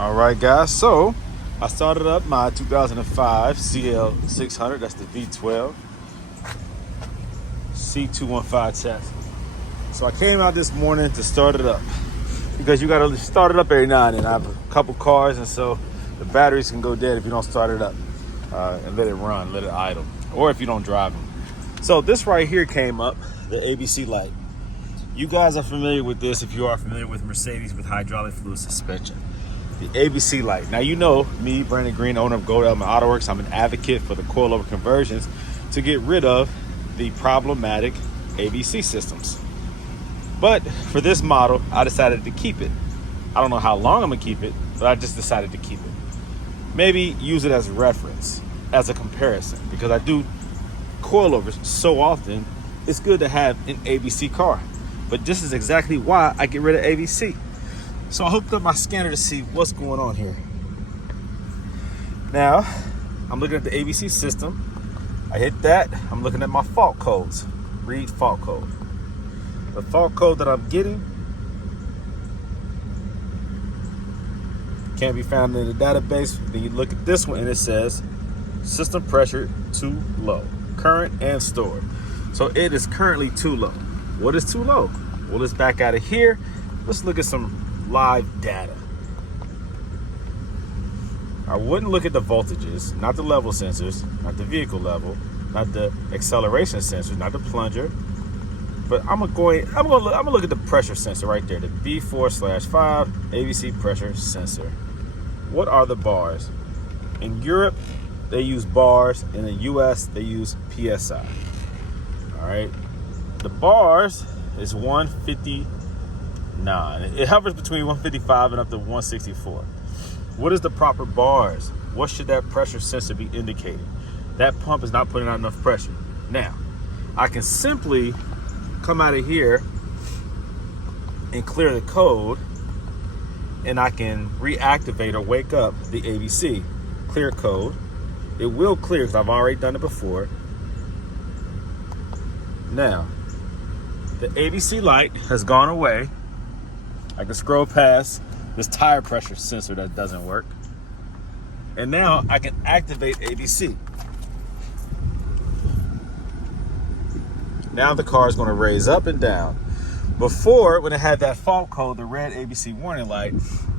All right, guys. So I started up my 2005 CL600. That's the V12 C215 chassis. So I came out this morning to start it up because you got to start it up every now and then. I have a couple cars, and so the batteries can go dead if you don't start it up and let it run, let it idle, or if you don't drive them. So this right here came up, the ABC light. You guys are familiar with this if you are familiar with Mercedes with hydraulic fluid suspension. The ABC light. Now, you know me, Brandon Green, owner of Goldelementautoworks. I'm an advocate for the coilover conversions to get rid of the problematic ABC systems. But for this model, I decided to keep it. I don't know how long I'm gonna keep it, but I just decided to keep it. Maybe use it as a reference, as a comparison, because I do coilovers so often. It's good to have an ABC car. But this is exactly why I get rid of ABC. So I hooked up my scanner to see what's going on here. Now, I'm looking at the ABC system. I hit that. I'm looking at my fault codes. Read fault code. The fault code that I'm getting can't be found in the database. Then you look at this one and it says system pressure too low, current and stored. So it is currently too low. What is too low? Well, let's back out of here. Let's look at some live data. I wouldn't look at the voltages, not the level sensors, not the vehicle level, not the acceleration sensors, not the plunger. But I'm gonna look at the pressure sensor right there, the B4/5 ABC pressure sensor. What are the bars? In Europe, they use bars. In the US, they use PSI. All right. The bars is 159. It hovers between 155 and up to 164. What is the proper bars? What should that pressure sensor be indicating? That pump is not putting out enough pressure. Now, I can simply come out of here and clear the code, and I can reactivate or wake up the ABC. Clear code. It will clear because I've already done it before. Now, the ABC light has gone away. I can scroll past this tire pressure sensor that doesn't work. And now I can activate ABC. Now the car is going to raise up and down. Before, when it had that fault code, the red ABC warning light,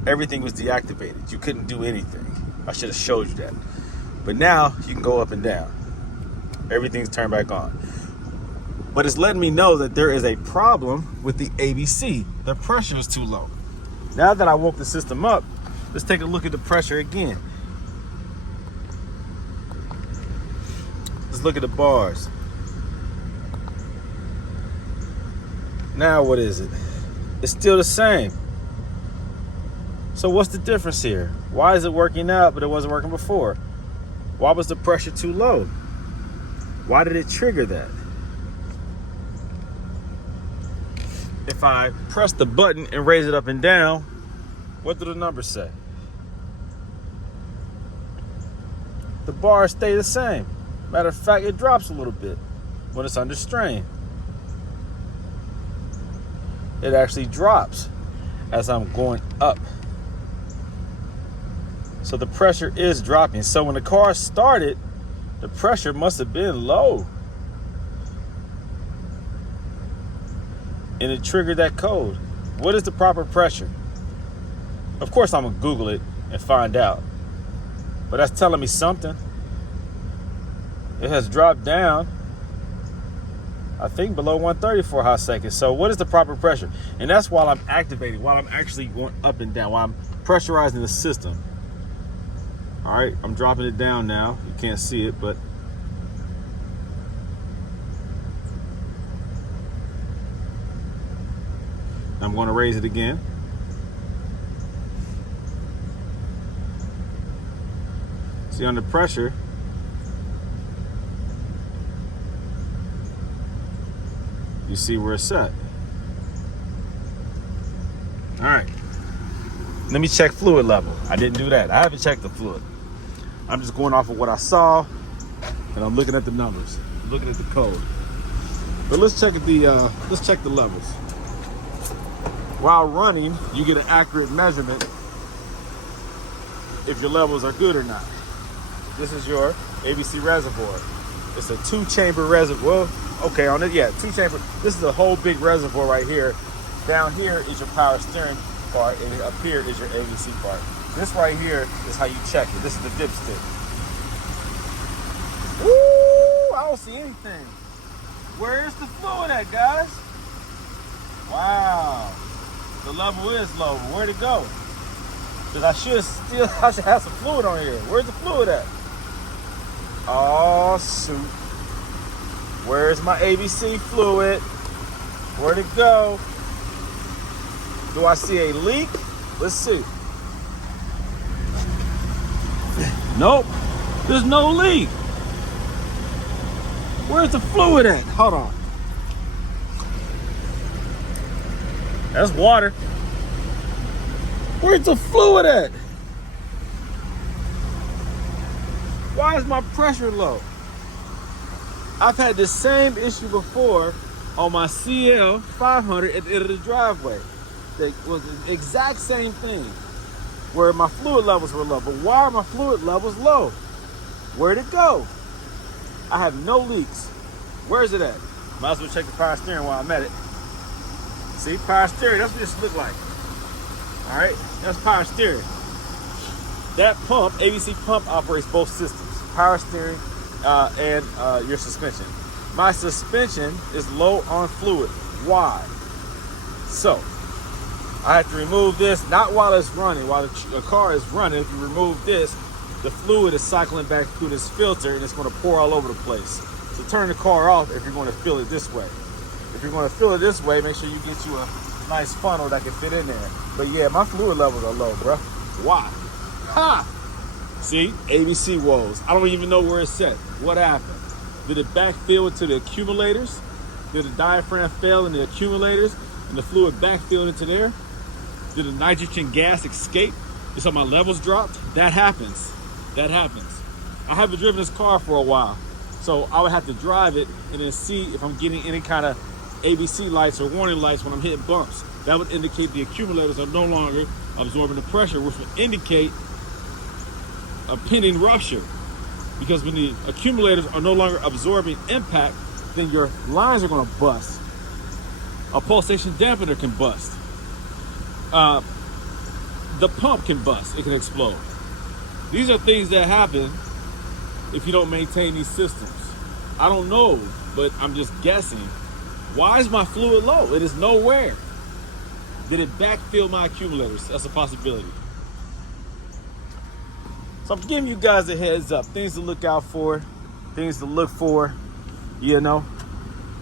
everything was deactivated. You couldn't do anything. I should have showed you that. But now you can go up and down. Everything's turned back on. But it's letting me know that there is a problem with the ABC. The pressure is too low. Now that I woke the system up, let's take a look at the pressure again. Let's look at the bars. Now what is it? It's still the same. So what's the difference here? Why is it working out but it wasn't working before? Why was the pressure too low? Why did it trigger that? If I press the button and raise it up and down, what do the numbers say? The bars stay the same. Matter of fact, it drops a little bit when it's under strain. It actually drops as I'm going up. So the pressure is dropping. So when the car started, the pressure must have been low. And it triggered that code. What is the proper pressure? Of course, I'm gonna Google it and find out. But that's telling me something. It has dropped down, I think, below 130 for a hot second. So what is the proper pressure? And that's while I'm activating, while I'm actually going up and down, while I'm pressurizing the system. All right, I'm dropping it down now. You can't see it, but I'm going to raise it again. See, under pressure, you see where it's at. All right. Let me check fluid level. I didn't do that. I haven't checked the fluid. I'm just going off of what I saw, and I'm looking at the numbers, looking at the code. But let's check the levels. While running, you get an accurate measurement if your levels are good or not. This is your ABC reservoir. It's a 2-chamber reservoir. Okay, on it, yeah, 2-chamber. This is a whole big reservoir right here. Down here is your power steering part, and up here is your ABC part. This right here is how you check it. This is the dipstick. Woo! I don't see anything. Where's the fluid at, guys? Wow. The level is low. Where'd it go? Because I should have some fluid on here. Where's the fluid at? Oh, shoot. Where's my ABC fluid? Where'd it go? Do I see a leak? Let's see. Nope. There's no leak. Where's the fluid at? Hold on. That's water. Where's the fluid at? Why is my pressure low? I've had the same issue before on my CL600 at the end of the driveway. That was the exact same thing, where my fluid levels were low. But why are my fluid levels low? Where'd it go? I have no leaks. Where's it at? Might as well check the power steering while I'm at it. See, power steering, that's what this look like. All right, that's power steering. That pump, ABC pump, operates both systems, power steering and your suspension. My suspension is low on fluid. Why? So, I have to remove this, not while it's running. While the car is running, if you remove this, the fluid is cycling back through this filter and it's going to pour all over the place. So turn the car off if you're going to fill it this way. If you're going to fill it this way, make sure you get you a nice funnel that can fit in there. But yeah, my fluid levels are low, bro. Why? Ha! See, ABC woes. I don't even know where it's set. What happened? Did it backfill into the accumulators? Did the diaphragm fail in the accumulators and the fluid backfilled into there? Did the nitrogen gas escape? So my levels dropped? That happens. That happens. I haven't driven this car for a while, so I would have to drive it and then see if I'm getting any kind of ABC lights or warning lights when I'm hitting bumps. That would indicate the accumulators are no longer absorbing the pressure, which would indicate a pending rupture. Because when the accumulators are no longer absorbing impact, then your lines are going to bust. A pulsation dampener can bust. The pump can bust. It can explode. These are things that happen if you don't maintain these systems. I don't know, but I'm just guessing. Why is my fluid low? It is nowhere. Did it backfill my accumulators? That's a possibility. So I'm giving you guys a heads up. Things to look out for. Things to look for. You know,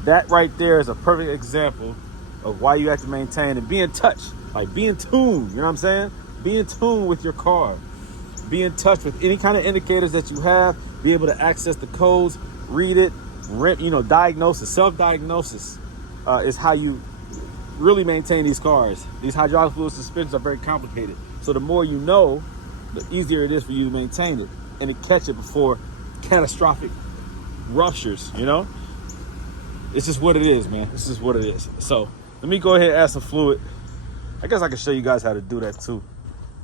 that right there is a perfect example of why you have to maintain and be in touch. Like, be in tune. You know what I'm saying? Be in tune with your car. Be in touch with any kind of indicators that you have. Be able to access the codes, read it, diagnosis, self-diagnosis is how you really maintain these cars. These hydraulic fluid suspensions are very complicated. So the more you know, the easier it is for you to maintain it and to catch it before catastrophic ruptures, you know? It's just what it is, man. This is what it is. So let me go ahead and add some fluid. I guess I can show you guys how to do that too.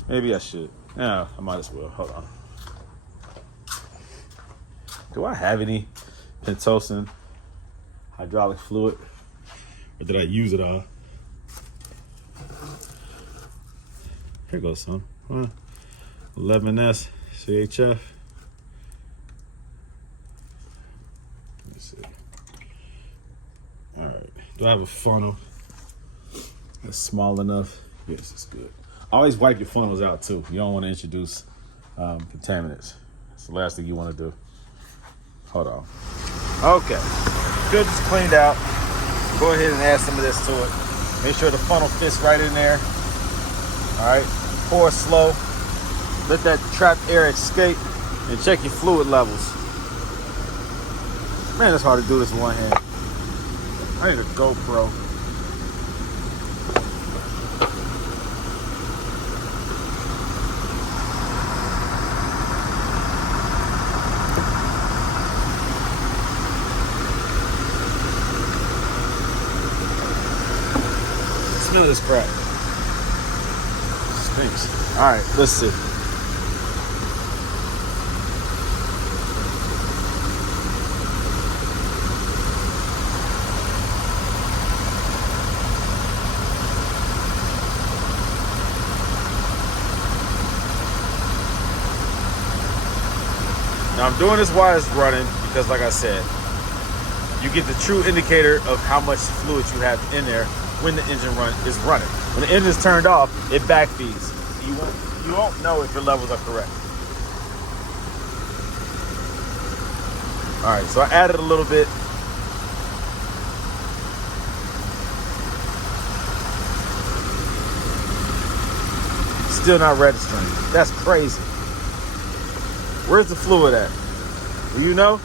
Maybe I should. Yeah, I might as well. Hold on. Do I have any Pentosin hydraulic fluid? Or did I use it all? Here goes some. 11S CHF. Let me see. All right. Do I have a funnel that's small enough? Yes, it's good. Always wipe your funnels out too. You don't want to introduce contaminants. It's the last thing you want to do. Hold on. Okay. Good, it's cleaned out. Go ahead and add some of this to it. Make sure the funnel fits right in there. All right. Pour slow. Let that trapped air escape and check your fluid levels. Man, it's hard to do this in one hand. I need a GoPro. Smell this crap. Stinks. All right, let's see. Now I'm doing this while it's running because, like I said, you get the true indicator of how much fluid you have in there when the engine is running. When the engine is turned off, it backfeeds. You won't know if your levels are correct. All right, so I added a little bit. Still not registering. That's crazy. Where's the fluid at? Do you know?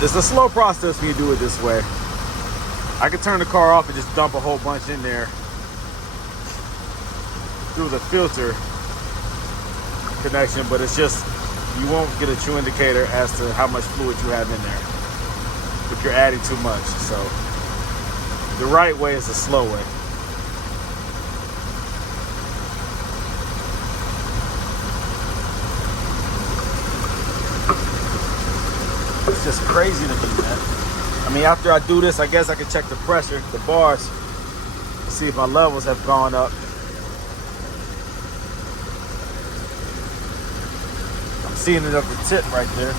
It's a slow process when you do it this way. I can turn the car off and just dump a whole bunch in there through the filter connection, but it's just, you won't get a true indicator as to how much fluid you have in there if you're adding too much. So the right way is the slow way. It's just crazy to me, man. I mean, after I do this, I guess I can check the pressure, the bars, to see if my levels have gone up. I'm seeing it up the tip right there.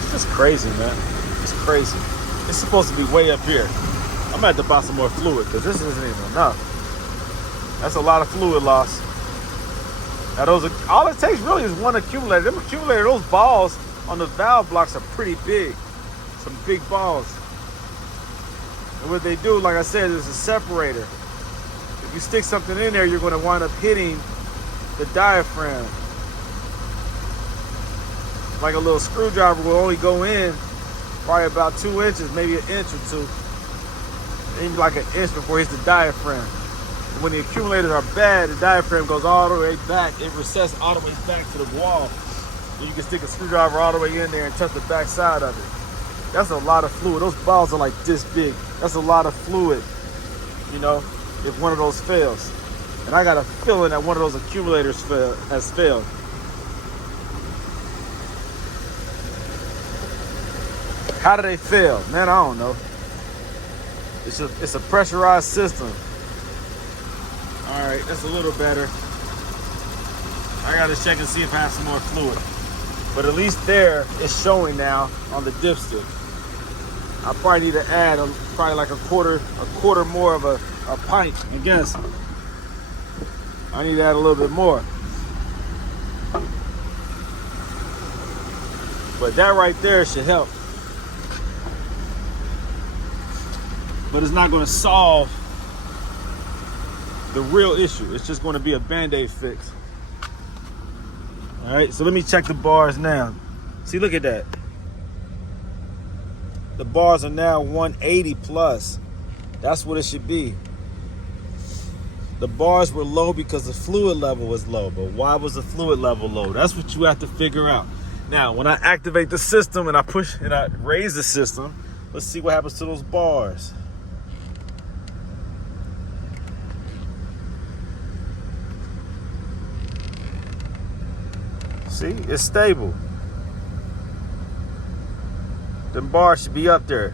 It's just crazy, man. It's crazy. It's supposed to be way up here. I'm gonna have to buy some more fluid because this isn't even enough. That's a lot of fluid loss. Now all it takes really is one accumulator. Them accumulator, those balls on the valve blocks are pretty big. Some big balls. And what they do, like I said, is a separator. If you stick something in there, you're going to wind up hitting the diaphragm. Like a little screwdriver will only go in probably about 2 inches, maybe an inch or two. Maybe like an inch before it hits the diaphragm. And when the accumulators are bad, the diaphragm goes all the way back. It recesses all the way back to the wall. And you can stick a screwdriver all the way in there and touch the back side of it. That's a lot of fluid. Those balls are like this big. That's a lot of fluid, you know, if one of those fails. And I got a feeling that one of those accumulators has failed. How do they fail? Man, I don't know. It's a pressurized system. All right, that's a little better. I gotta check and see if I have some more fluid. But at least there, it's showing now on the dipstick. I probably need to add probably like a quarter more of a pint, I guess. I need to add a little bit more. But that right there should help. But it's not going to solve the real issue. It's just going to be a Band-Aid fix. All right, so let me check the bars now. See, look at that. The bars are now 180 plus. That's what it should be. The bars were low because the fluid level was low. But why was the fluid level low? That's what you have to figure out. Now, when I activate the system and I push and I raise the system, let's see what happens to those bars. See, it's stable. The bar should be up there.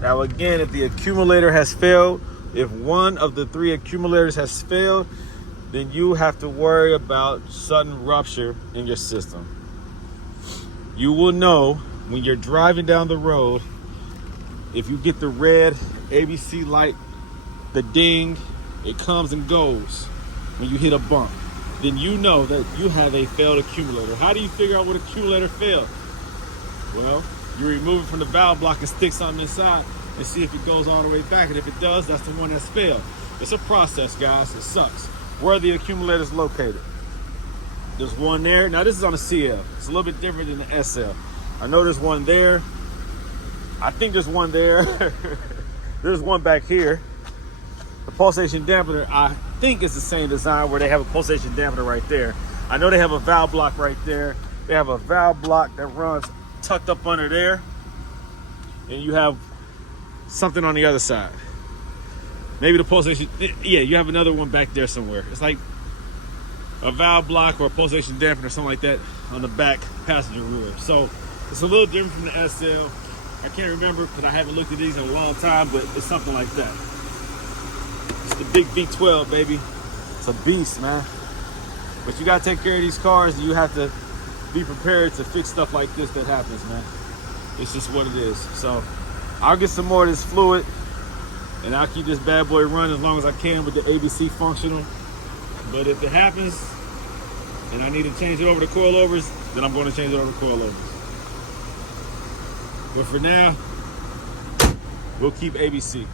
Now again, if the accumulator has failed, if one of the 3 accumulators has failed, then you have to worry about sudden rupture in your system. You will know when you're driving down the road, if you get the red ABC light, the ding, it comes and goes when you hit a bump, then you know that you have a failed accumulator. How do you figure out what accumulator failed? Well, you remove it from the valve block and stick something inside and see if it goes all the way back. And if it does, that's the one that's failed. It's a process, guys. It sucks. Where are the accumulators located? There's one there. Now, this is on the CL. It's a little bit different than the SL. I know there's one there. I think there's one there. There's one back here. The pulsation dampener, I think it's the same design where they have a pulsation dampener right there. I know they have a valve block right there. They have a valve block that runs tucked up under there. And you have something on the other side. Maybe the pulsation, yeah, you have another one back there somewhere. It's like a valve block or a pulsation dampener or something like that on the back passenger rear. So it's a little different from the SL. I can't remember because I haven't looked at these in a long time, but it's something like that. It's the big V12, baby. It's a beast, man. But you gotta take care of these cars, and you have to be prepared to fix stuff like this that happens, man. It's just what it is. So I'll get some more of this fluid, and I'll keep this bad boy running as long as I can with the ABC functional. But if it happens and I need to change it over to coilovers, then I'm going to change it over to coilovers. But for now, we'll keep ABC.